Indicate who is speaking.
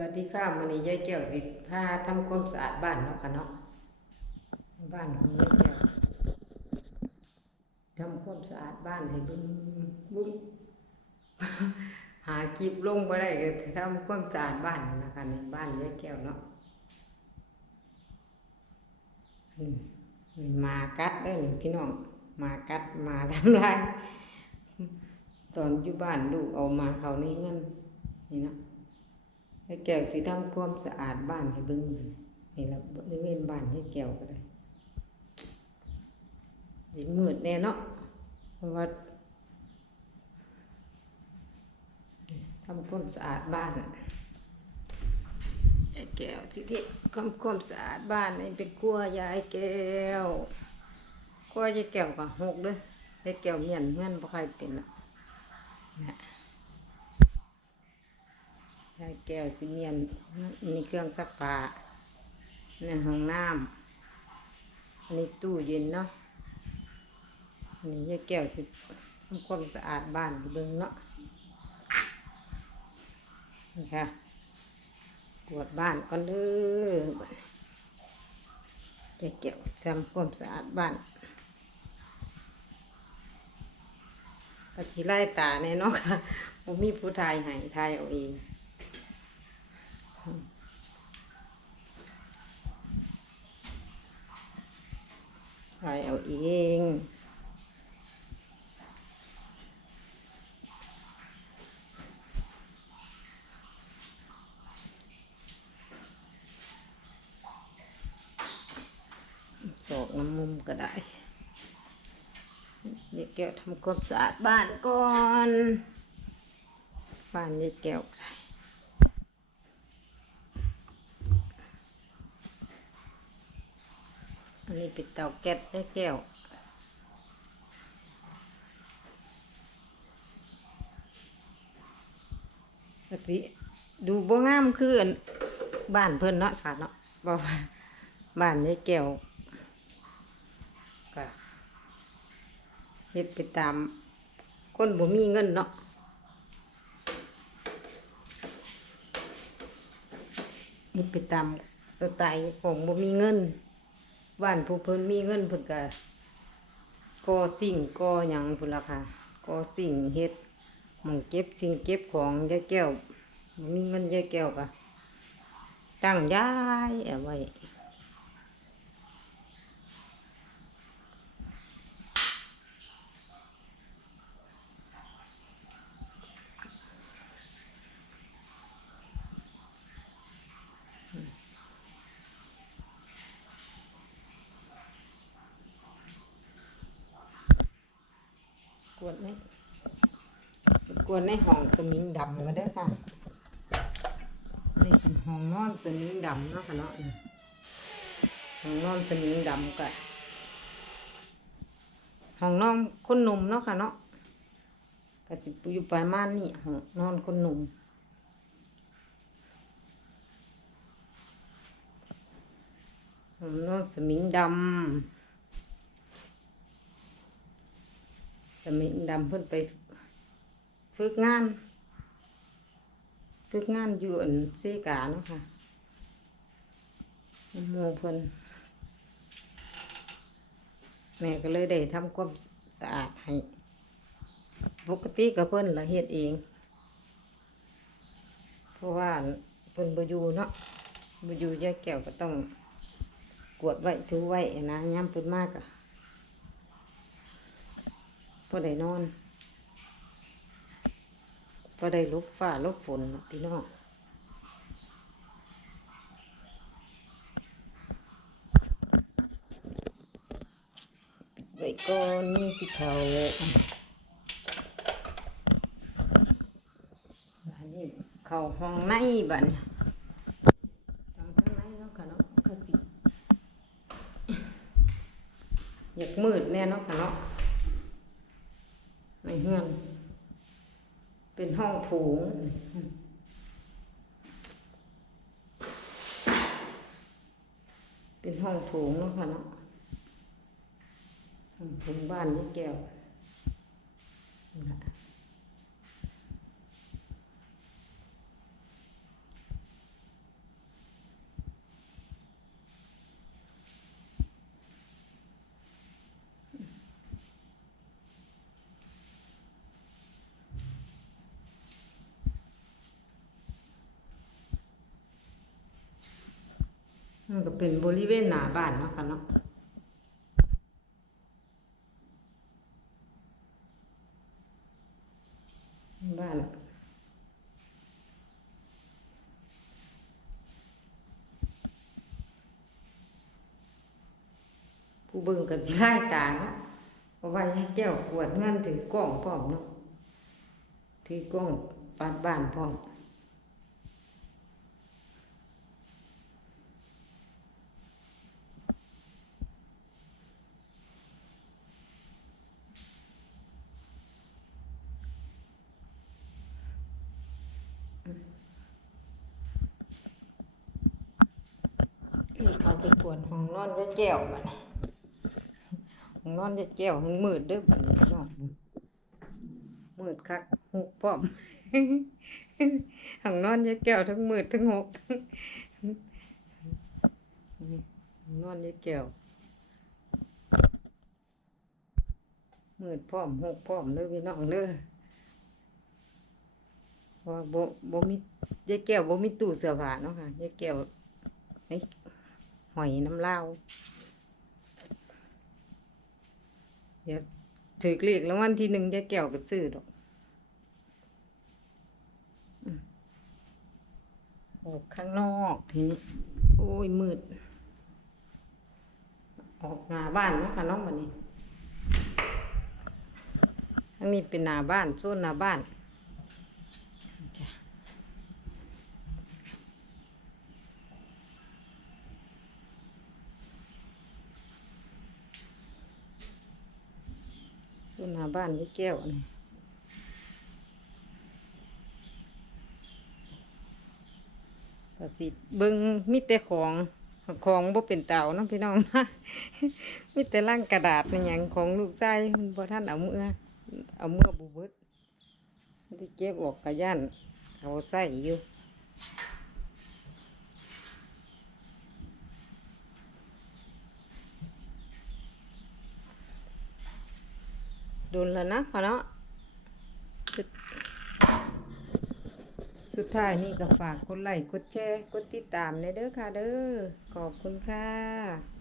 Speaker 1: วัสดีค่ะมื้อนี้ยายแก้วสิพาทำความสะอาดบ้านเนาะค่ะเนาะบ้านของยายแก้วทำความสะอาดบ้านให้บิ่งบิ่งหาคลิปลงบ่ได้ก็ทำความสะอาดบ้านนะคะในบ้านยายแก้วเนาะมากัดเด้อนี่พี่น้องมากัดมาทำลายตอนอยู่บ้านลูกเอามาเขาในเงินนี่เนาะ ไอ้แก้วที่ทำความสะอาดบ้านให้เบิ่งนี่นี่ละบริเวณบ้านให้แก้วก็ได้สิมืดแน่เนาะเพราะว่าทำความสะอาดบ้านไอ้แก้วที่ที่ทำความสะอาดบ้านนี่เป็นกลัวยายแก้วกลัวยายแก้วก็หกเด้อยายแก้วเมียนเงื่อนบ่ใครเป็นละนะ ช้แก้วสิเมียนนี่เครื่องซักผ้านี่ห้องน้ำอันนี้ตู้เย็นเนาะอันนี่ยายแก้วสิทำความสะอาดบ้านเบิ่งเนาะนี่ค่ะกวดบ้านก่อนเด้อยายแก้วทำความสะอาดบ้านกะทิไล่ตาแน่นาะค่ะบ่มีผู้ทายให้ทายเอาเอง ถ่ายเอาเองสอกน้ำมุมก็ได้เด็กแก้วทำความสะอาดบ้านก่อน บ้านเด็กแก้วก็ได้ อันนี้เป็นเตาแก๊สได้แก้วก็สิดูบ่งามคืออันบ้านเพิ่นเนาะค่ะเนาะบอกว่าบ้านได้แก้วก็เฮ็ดไปตามคนบ่มีเงินเนาะเฮ็ดไปตามสไตล์ของบ่มีเงิน บ้านผู้เพิ่นมีเงินเพิ่นก็ก่อสิ่งก่อหยังพุ่นละค่ะก่อสิ่งเฮ็ดมังเก็บสิ่งเก็บของยายแก้วมีเงินยายแก้วก็ตั้งย้ายเอาไว้ วนในกวนในห้องสมิงดำก็ได้ค่ะนี่เป็นห้องนอนสมิงดำเนาะค่ะเนาะห้องนอนสมิงดำก็ห้องนอนคนหนุ่มเนาะค่ะเนาะก็สิอยู่ประมาณนี้ห้องนอนคนหนุ่มห้องนอนสมิงดำ สมิงดำเพิ่นไปฝึกงาน ฝึกงานอยู่อันซีกาเนาะค่ะหมูเพิ่นแม่ก็เลยได้ทำความสะอาดให้ ปกติก็เพิ่นละเฮ็ดเอง เพราะว่าเพิ่นบ่อยู่เนาะบ่อยู่ยายแก้วก็ต้องกวดไว้ถือไว้นะย้ำเพิ่นมากอะ พอได้นอนพอได้ลบฟ้าลบฝนพี่น้องไว้ก่อนนี่สิเขาอันนี้เขาห้องในบัดนทางข้างในเนาะค่ะเนาะเขาสิอยากมืดแน่เนาะค่ะเนาะ ในเฮือนเป็นห้องโถงเป็นห้องโถงเนาะค่ะเนาะห้องโถงบ้านยี่แก้วนะันก็เป็นบริเวณหน้าบ้านเนาะค่ะเนาะบ้านผู้เบิ่งกันสิไล่ตาเนาะเพราะว่าให้แก้วกวดเงินถือกล้องพร้อมเนาะถือกล้องปาดบ้านพร้อม นี่ เขาไปกวนห้องนอนยาแก้วบัดนี้ห้องนอนยาแก้วทั้งมืดเด้อบัดนี้พี่น้องมืดคักหกพร้อมห้องนอนยาแก้วทั้งมืดทั้งหกห้องนอนยาแก้วมืดพร้อมหกพร้อมเด้อพี่น้องเด้อว่าบ่บ่มียายแก้วบ่มีตู้เสื้อผ้าเนาะค่ะยายแก้ว หอยน้ำเลาเดี๋ยวถือเลขแล้ววันที่หนึ่งยายแก้วก็ซื้อดอกออกข้างนอกทีนี้ โอ้ยมืด ออกหน้าบ้านเนาะค่ะน้องบันนี้ทั้งนี้เป็นหน้าบ้านโซนหน้าบ้าน ต้นหน้าบ้านยายแก้วนี่ก็สิเบิ่งมีแต่ของของบ่เป็นเต่าเนาะพี่น้องนะมีแต่ร่างกระดาษเป็นหยังของลูกชายบ่ท่านเอาเมื่อเอาเมื่อบุเบิดที่เก็บออกกระย่านเขาใส่อยู่ โดนแล้วนะพอเนาะสุดสุดท้ายนี่ก็ฝากกดไลค์กดแชร์กดติดตามในเด้อค่ะเด้อขอบคุณค่ะ